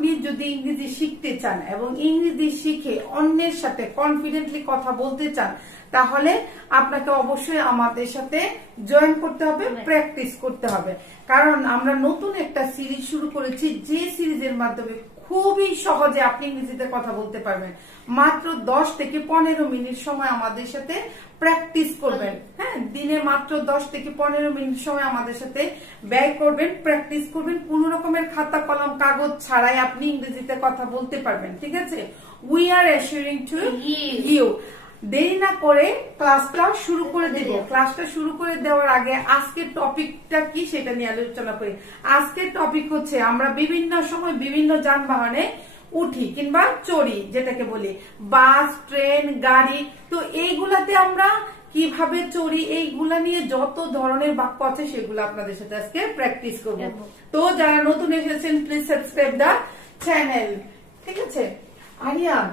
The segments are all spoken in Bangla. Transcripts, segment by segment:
আপনি যদি ইংরেজি শিখতে চান এবং ইংরেজি শিখে অন্যের সাথে কনফিডেন্টলি কথা বলতে চান, তাহলে আপনাকে অবশ্যই আমাদের সাথে জয়েন করতে হবে, প্র্যাকটিস করতে হবে। কারণ আমরা নতুন একটা সিরিজ শুরু করেছি, যে সিরিজের মাধ্যমে খুবই সহজে আপনি ইংরেজিতে কথা বলতে পারবেন। মাত্র 10 থেকে 15 মিনিট সময় আমাদের সাথে প্র্যাকটিস করবেন। হ্যাঁ, দিনে মাত্র 10 থেকে 15 মিনিট সময় আমাদের সাথে ব্যয় করবেন, প্র্যাকটিস করবেন। কোন রকমের খাতা কলম কাগজ ছাড়াই আপনি ইংরেজিতে কথা বলতে পারবেন। ঠিক আছে? We are assuring to you. দেরি না করে ক্লাসটা শুরু করে দেব। ক্লাসটা শুরু করে দেওয়ার আগে আজকের টপিকটা কি সেটা নিয়ে আলোচনা করি। আজকের টপিক হচ্ছে আমরা বিভিন্ন সময় বিভিন্ন যানবাহনে উঠি কিংবা চড়ি, যেটাকে বলি বাস, ট্রেন, গাড়ি। তো এইগুলাতে আমরা কিভাবে চড়ি, এইগুলা নিয়ে যত ধরনের বাক্য আছে সেগুলো আপনাদের সাথে আজকে প্র্যাকটিস করব। তো যারা নতুন এসেছেন প্লিজ সাবস্ক্রাইব দা চ্যানেল। ঠিক আছে? আরিয়ান,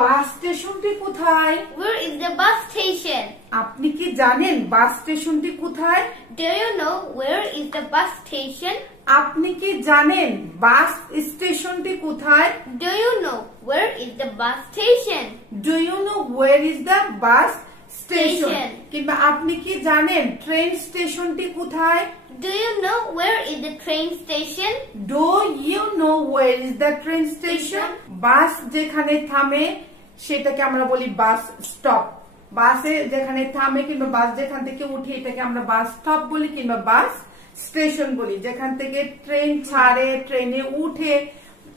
বাস স্টেশনটি কোথায়? Where is the bus station? আপনি কি জানেন বাস স্টেশনটি কোথায়? Do you know where is the bus station? আপনি কি জানেন বাস স্টেশনটি কোথায়? Do you know where is the bus station? Do you know where is the bus station? Station. কিংবা আপনি কি জানেন ট্রেন স্টেশনটি কোথায়? Do you know where is the train station? Do you know where is the train station? বাস যেখানে থামে সেটাকে আমরা বলি বাস স্টপ। বাসে যেখানে থামে কিংবা বাস যেখান থেকে উঠে এটাকে আমরা বাস স্টপ বলি কিংবা বাস স্টেশন বলি। যেখান থেকে ট্রেন ছাড়ে, ট্রেনে উঠে,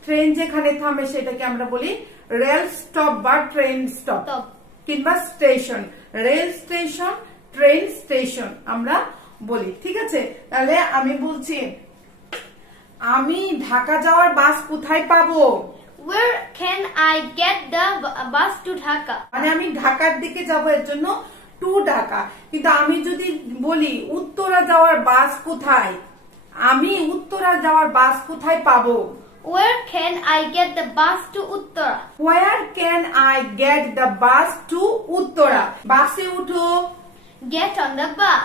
ট্রেন যেখানে থামে সেটাকে আমরা বলি রেল স্টপ বা ট্রেন স্টপ কিংবা station. Rail station, train station আমরা বলি। ঠিক আছে? তাহলে আমি বলছি, আমি ঢাকা যাওয়ার বাস কোথায় পাবো? Where can I get the bus to Dhaka? মানে আমি ঢাকার দিকে যাব, এর জন্য টু ঢাকা। কিন্তু আমি যদি বলি উত্তরা যাওয়ার বাস কোথায়, আমি উত্তরা যাওয়ার বাস কোথায় পাবো? Where can I get the bus to Uttara? Where can I get the bus to Uttara? বাসে উঠো। Get on the bus.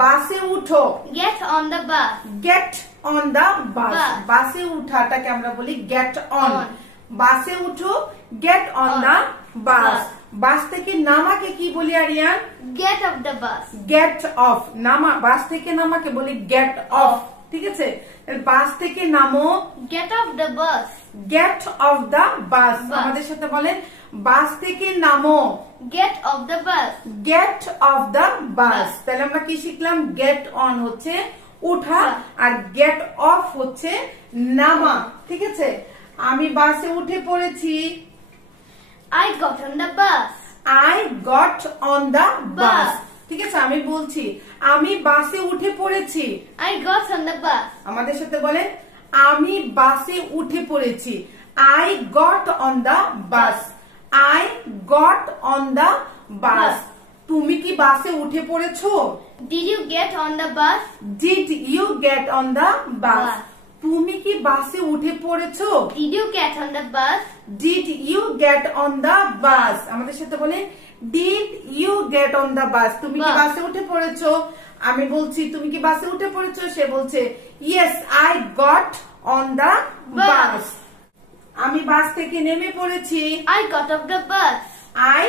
বাসে উঠো। Get on the bus. Get on the bus. Bus. বাসে উঠাটাকে আমরা বলি get on. বাসে উঠো, get on the bus. বাস থেকে নামাকে কি বলি Aryan? Get off the bus. Get off. নামা, বাস থেকে নামাকে বলি get off. ঠিক আছে? বাস থেকে নামো। Get off the bus. Get off the bus. আমাদের সাথে বলেন, বাস থেকে নামো। Get off the bus. Get off the bus. তাহলে আমরা কি শিখলাম? Get on হচ্ছে উঠা আর get off হচ্ছে নামা। ঠিক আছে? আমি বাসে উঠে পড়েছি। I got on the bus. I got on the bus. ঠিক আছে? আমি বলছি আমি বাসে উঠে পড়েছি। I got on the bus. আমাদের সাথে বলেন, আমি বাসে উঠে পড়েছি। I got on the bus. I got on the bus. তুমি কি বাসে উঠে পড়েছো? Did you get on the bus? Did you get on the bus? তুমি কি বাসে উঠে পড়েছো? Did you get on the bus? Did you get on the bus? আমাদের সাথে বলেন, Did you get on the bus? তুমি কি বাসে উঠে পড়েছো? আমি বলছি তুমি কি বাসে উঠে পড়েছো? সে বলছে Yes, I got on the bus. আমি বাস থেকে নেমে পড়েছি। I got off the bus. I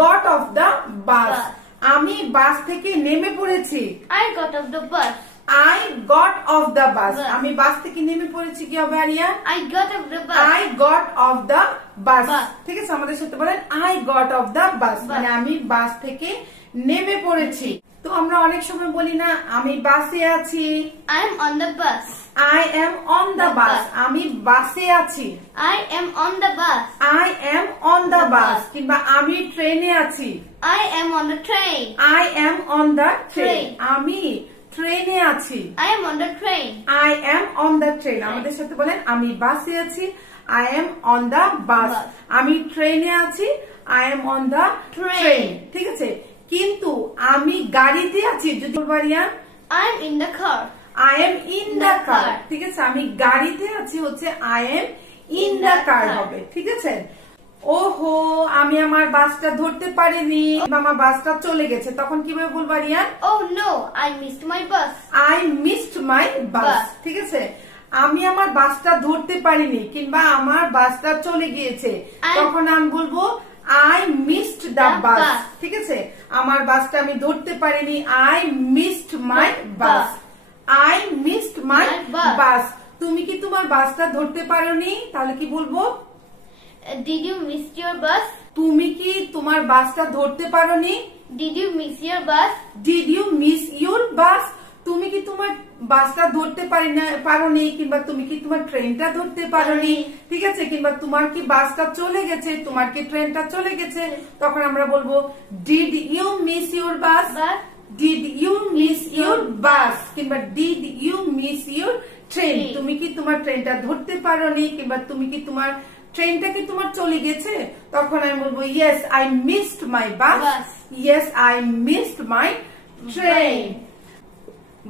got off the bus. আমি বাস থেকে নেমে পড়েছি। I got off the bus. I got off the bus. আমি বাস থেকে নেমে পড়েছি, কি হবে Aryan? I got off the bus. I got off the bus. ঠিক আছে? আমাদের সাথে বলেন I got off the bus. মানে আমি বাস থেকে নেমে পড়েছি। তো আমরা অনেক সময় বলি না, আমি বাসে আছি। I am on the bus. I am on the bus. আমি বাসে আছি। I am on the bus. I am on the bus. কিংবা আমি ট্রেনে আছি। I am on the train. I am on the train. আমি ট্রেনে আছি। I am on the train. I am on the train. আমাদের সাথে বলেন, আমি বাসে আছি। I am on the bus. আমি ট্রেনে আছি। I am on the train. ঠিক আছে? কিন্তু আমি গাড়িতে আছি যদি বলবারিয়া, I am in the car. I am in the car. ঠিক আছে? আমি গাড়িতে আছি হচ্ছে I am in the car হবে। ঠিক আছে? ওহো, আমি আমার বাসটা ধরতে পারিনি, আমার বাসটা চলে গেছে, তখন কিভাবে বলবো Riyan? Oh no, I missed my bus. I missed my bus. ঠিক আছে? আমি আমার বাসটা ধরতে পারিনি কিংবা আমার বাসটা চলে গিয়েছে, তখন আমি বলবো I missed the bus। ঠিক আছে, আমার বাসটা আমি ধরতে পারিনি, I missed my bus। I missed my bus। তুমি কি তোমার বাসটা ধরতে পারোনি, তাহলে কি বলবো? Did you miss your bus? তুমি কি তোমার বাসটা ধরতে পারোনি? Did you miss your bus? Did you miss your bus? তুমি কি তোমার বাসটা ধরতে পারোনি কিংবা তুমি কি তোমার ট্রেনটা ধরতে পারোনি, ঠিক আছে, কিংবা তোমার কি বাসটা চলে গেছে, তোমার কি ট্রেনটা চলে গেছে, তখন আমরা বলবো Did you miss your bus? Did you miss your bus? কিংবা Did you miss your train? তুমি কি তোমার ট্রেনটা ধরতে পারোনি কিংবা তুমি কি তোমার ট্রেনটা কি তোমার চলে গেছে, তখন আমি বলবো Yes, I missed my bus। Yes, I missed my train।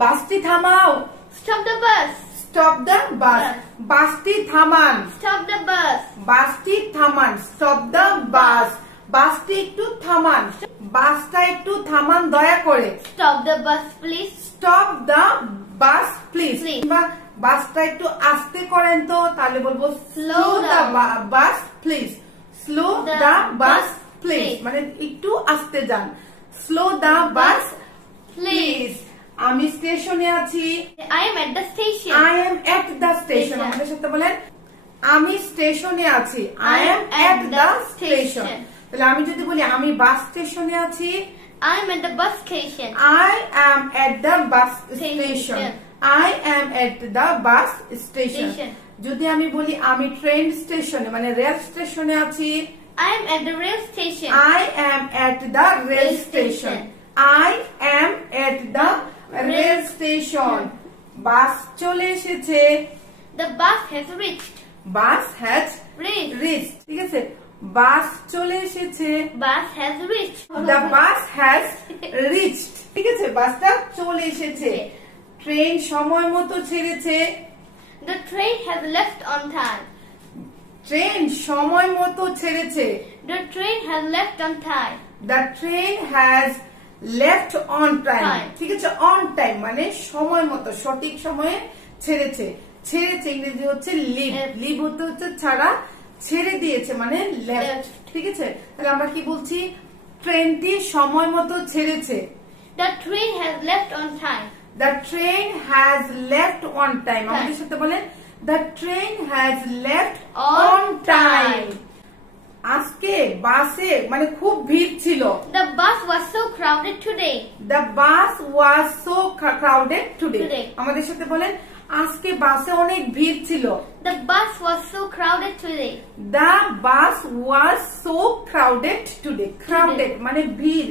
বাসটি থামাও। Stop the bus। Stop the bus। বাসটি থামান। Stop the bus। বাসটি থামান। Stop the bus। বাসটি একটু থামান। বাসটা একটু থামান দয়া করে। Stop the bus please। Stop the bus please। বাসটা একটু আস্তে করেন তো, তাহলে বলবো Slow the bus please। Slow the bus please, মানে একটু আস্তে যান। Slow the bus please। আমি স্টেশনে আছি। I am at the station। I am at the station। আমাদের সাথে বলেন আমি স্টেশনে আছি। I am at the station। তাহলে আমি যদি বলি আমি বাস স্টেশনে আছি, I am at the bus station। I am at the bus station। I am at the bus station। যদি আমি বলি আমি ট্রেন স্টেশনে মানে রেল স্টেশনে আছি, I am at the rail station। I am at the rail station। I am at the rail station। বাস চলে এসেছে। The bus has reached। Bus has reached। ঠিক আছে, বাস চলে এসেছে। Bus has reached। The bus has reached। ঠিক আছে, বাসটা চলে এসেছে। ট্রেন সময় মতো ছেড়েছে। The train has left on time। Train সময় মতো ছেড়েছে। The train has left on time। The train has left on time। ঠিক আছে, on time মানে সময় মতো সঠিক সময়ে ছেড়েছে। ছেড়েছে ইংরেজি হচ্ছে লিভ। লিভ হতে হচ্ছে ছাড়া, ছেড়ে দিয়েছে মানে লেফট। ঠিক আছে, তাহলে আমরা কি বলছি? ট্রেনটি সময় মতো ছেড়েছে। The train has left on time। The train has left on time। আমাদের সাথে বলেন The train has left on time। আজকে বাসে মানে খুব ভিড় ছিল। The bus was so crowded today। The bus was so crowded today। আমাদের সাথে বলেন আজকে বাসে অনেক ভিড় ছিল। The bus was so crowded today। The bus was so crowded today। Crowded মানে ভিড়।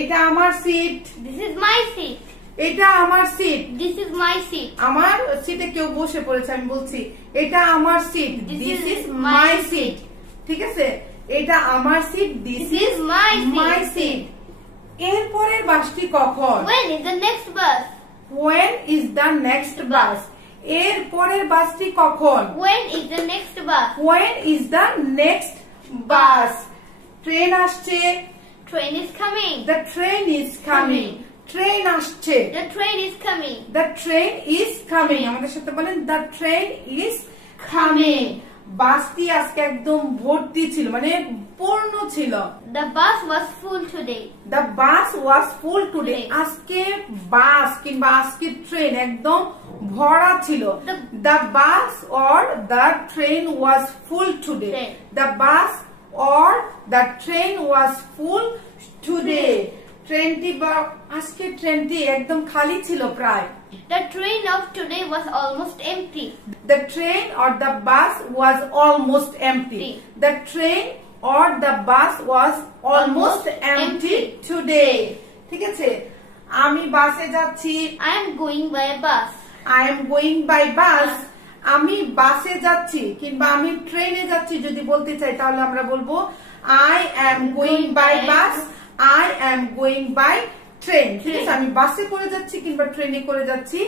এটা আমার seat. This is my seat। এটা আমার seat. This is my seat। আমার সিটে কেউ বসে পড়েছে, আমি বলছি এটা আমার seat. This is my seat। ঠিক আছে, এটা আমার seat. This is my seat। এরপরের বাসটি কখন? When is the next bus? When is the next bus? এরপরের বাসটি কখন? When is the next bus? When is the next bus? Train আসছে। Train is coming। The train is coming। Train আসছে। The train is coming। The train is coming। আমাদের সাথে বলেন The train is coming। বাসটি আজকে একদম ভর্তি ছিল মানে পূর্ণ ছিল। The bus was full today। The bus was full today। আজকে বাস কিংবা আজকে ট্রেন একদম ভরা ছিল। The bus or the train was full today। The bus or the train was full today। ট্রেনটি বা আজকে ট্রেনটি একদম খালি ছিল প্রায়। The train of today was almost empty। The train or the bus was almost empty। The train or the bus was almost empty today। ঠিক আছে, আমি বাসে যাচ্ছি। I am going by a bus। I am going by bus। আমি বাসে যাচ্ছি কিংবা আমি ট্রেনে যাচ্ছি যদি বলতে চাই তাহলে আমরা বলবো I am going by bus। I am going by train। ঠিক আছে, আমি বাসে করে যাচ্ছি কিংবা ট্রেনে করে যাচ্ছি।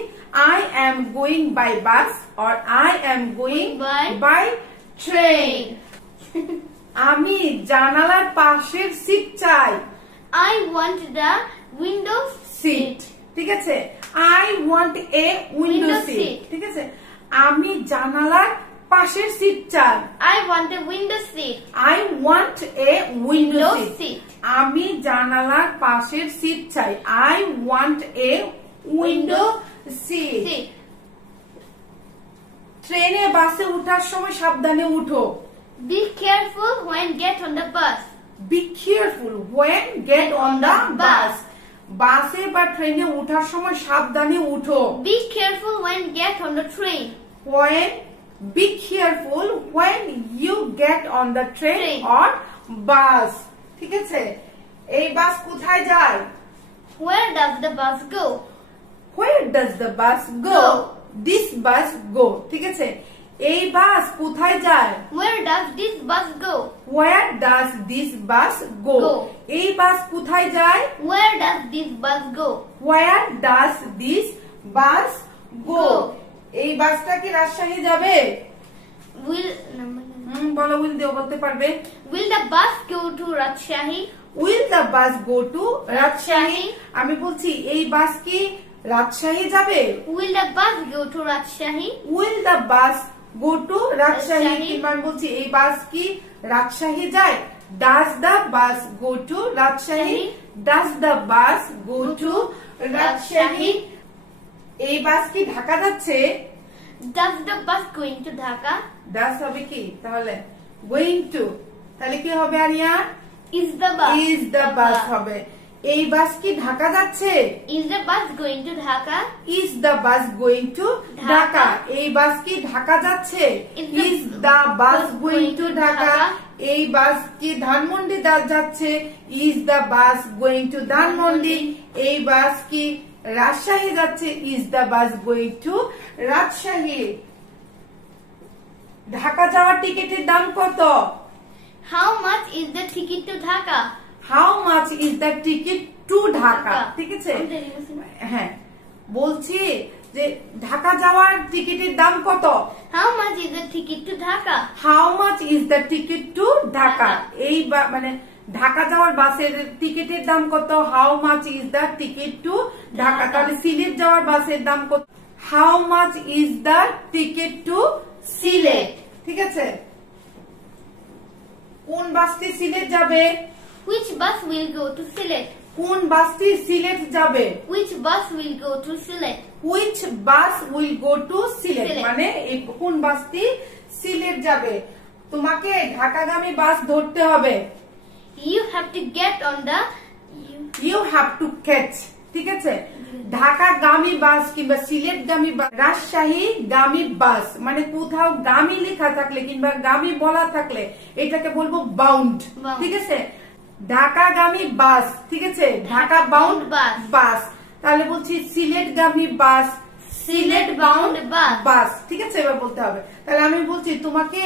I am going by bus or I am going by train। আমি জানালার পাশের সিট চাই। I want the window seat। ঠিক আছে, I want a window seat। ঠিক আছে, আমি জানালার পাশের সিট চাই। I want a window seat. I want a window Window seat. seat. আমি জানালার পাশের সিট চাই। I want a window seat. Seat. ট্রেনে বাসে ওঠার সময় সাবধানে উঠো। Be careful when get on the bus. Be careful when get on the bus. বাসে বা ট্রেনে ওঠার সময় সাবধানে উঠো। Be careful when get on the train. When be careful when you get on the train Train. or bus. ঠিক আছে, এই বাস কোথায় যায়? Where does the bus go? Where does the bus go? Go. This bus go. ঠিক আছে, এই বাস কোথায় যায়? Where does this bus go? Where does this bus go? Go. এই বাস কোথায় যায়? Where does this bus go? Where does this bus go? Go. এই বাসটা কি রাজশাহী যাবে? Will বলো, উইল দিও, বলতে পারবে। Will the bus go to Rajshahi? Will the bus go to Rajshahi? Rajshahi. আমি বলছি এই বাস কি রাজশাহী যাবে? Will the bus go to Rajshahi? Will the bus go to Rajshahi? Rajshahi. কিংবা আমি বলছি এই বাস কি রাজশাহী যায়? Does the bus go to Rajshahi? Does the bus go to Rajshahi? এই বাস কি ঢাকা যাচ্ছে? Does the bus going to Dhaka? Does হবে কি তাহলে? Going to, তাহলে কি হবে area? Is the bus? Is the bus হবে। এই বাস কি ঢাকা যাচ্ছে? Is the bus going to Dhaka? Is the bus going to Dhaka. Dhaka? এই বাস কি ঢাকা যাচ্ছে? Is the bus going to Dhaka? এই বাস কি ধানমন্ডি যাচ্ছে? Is the bus going to Dhanmondi? এই বাস কি রাজশাহী যাচ্ছে? Is the bus going to Rajshahi? Dhaka যাওয়ার টিকিটের দাম কত? How much is the ticket to Dhaka? How much is the ticket to Dhaka? ঠিক আছে, হ্যাঁ বলছি যে ঢাকা যাওয়ার টিকিটের দাম কত? How much is the ticket to Dhaka? How much is the ticket to Dhaka? Dhaka. এই মানে ঢাকা যাওয়ার বাসের টিকিটের দাম কত? How much is the ticket to Dhaka? Dhaka. তাহলে সিলেট যাওয়ার বাসের দাম কত? How much is the ticket to Sylhet? ঠিক আছে, কোন বাসটি সিলেট যাবে? Which bus will go to Sylhet? কোন বাসটি সিলেট যাবে? Which bus will go to Sylhet? Which bus will go to Sylhet? Sylhet. মানে এই কোন বাসটি সিলেট যাবে? তোমাকে ঢাকাগামী বাস ধরতে হবে। You have to get on the You have to catch, ঠিক আছে, ঢাকাগামী বাস কিংবা সিলেটগামী বাস, রাজশাহী গামী বাস, মানে কোথাও গামী লেখা থাকলে কিংবা গামী বলা থাকলে এটাকে বলবো বাউন্ড। Bound. ঠিক আছে, ঢাকাগামী বাস, ঠিক আছে, ঢাকা বাউন্ড বাস। বাস। তাহলে বলছি সিলেটগামী বাস, সিলেট বাউন্ড বাস। ঠিক আছে, এবার বলতে হবে। তাহলে আমি বলছি তোমাকে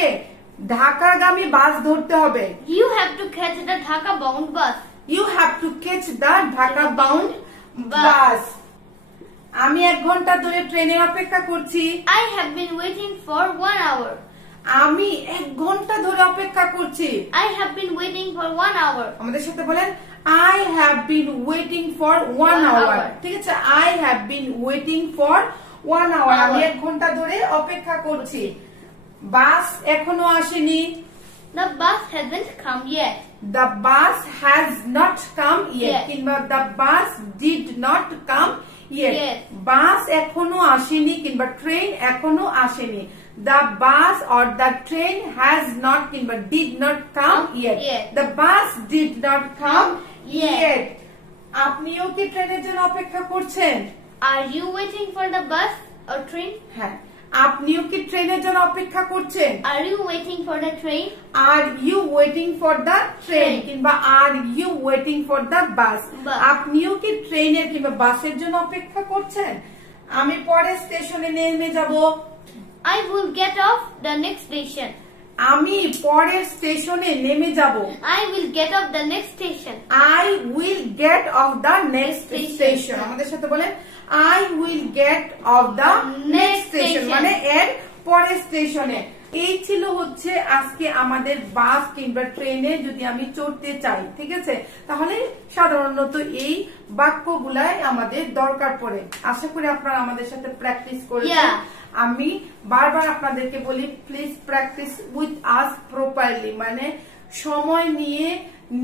ঢাকাগামী বাস ধরতে হবে। You have to catch the Dhaka bound bus. You have to catch the Dhaka bound bus. Bus. আমি 1 ঘন্টা ধরে ট্রেনে অপেক্ষা করছি। I have been waiting for 1 hour. আমি 1 ঘন্টা ধরে অপেক্ষা করছি। I have been waiting for 1 hour. আমাদের সাথে বলেন I have been waiting for 1 hour। ঠিক আছে, I have been waiting for 1 hour। আমি 1 ঘন্টা ধরে অপেক্ষা করছি। বাস এখনো আসেনি। The bus hasn't come yet. The bus has not come yet Yet. কিংবা the bus did not come yet। Yes. বাস এখনো আসেনি কিংবা ট্রেন এখনো আসেনি। The bus or the train has not কিংবা did not come yet। Yet. The bus did not come Yet. yet। আপনিও কি ট্রেনের জন্য অপেক্ষা করছেন? Are you waiting for the bus or train? হ্যাঁ, আপনিও কি ট্রেনের জন্য অপেক্ষা করছেন? Are you waiting for the train? Are you waiting for the train Train. কিংবা are you waiting for the bus? Bus. আপনিও কি ট্রেনের কিংবা বাসের জন্য অপেক্ষা করছেন? আমি পরের স্টেশনে নেমে যাব। I will get off the next station. আমি পরের স্টেশনে নেমে যাব। I will get off the next station. I will get off the next Station. station। আমাদের সাথে বলেন I will get off the next station, station. মানে এর পরের স্টেশনে। এই ছিল হচ্ছে আজকে আমাদের বাস কিংবা ট্রেনে যদি আমি চড়তে চাই, ঠিক আছে, তাহলে সাধারণত এই বাক্যগুলাই আমাদের দরকার পড়ে। আশা করি আপনারা আমাদের সাথে প্র্যাকটিস করেছেন। Yeah. আমি বারবার আপনাদেরকে বলি please practice with us properly, মানে সময় নিয়ে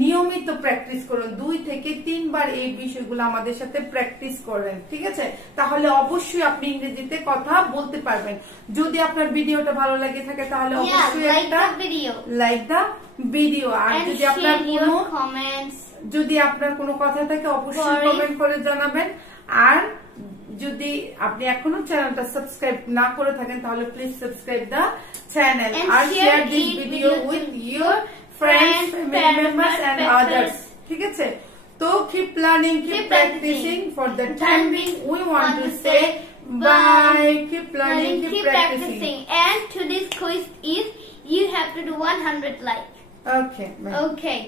নিয়মিত প্র্যাকটিস করুন, 2 থেকে 3 বার এই বিষয়গুলো আমাদের সাথে প্র্যাকটিস করেন, ঠিক আছে? তাহলে অবশ্যই আপনি ইংরেজিতে কথা বলতে পারবেন। যদি আপনার ভিডিওটা ভালো লাগে থাকে তাহলে অবশ্যই একটা লাইক দা ভিডিও, আর যদি আপনার কোনো যদি আপনার কোনো কথা থাকে অবশ্যই কমেন্ট করে জানাবেন। আর যদি আপনি এখনো চ্যানেলটা সাবস্ক্রাইব না করে থাকেন তাহলে প্লিজ সাবস্ক্রাইব দা চ্যানেল আর share this video with your friends, family members and others. ঠিক আছে? তো keep learning, keep practicing. For the time being, we want to say bye. Keep learning, keep practicing. And today's quiz is you have to do 100 likes. Okay. Bye. Okay.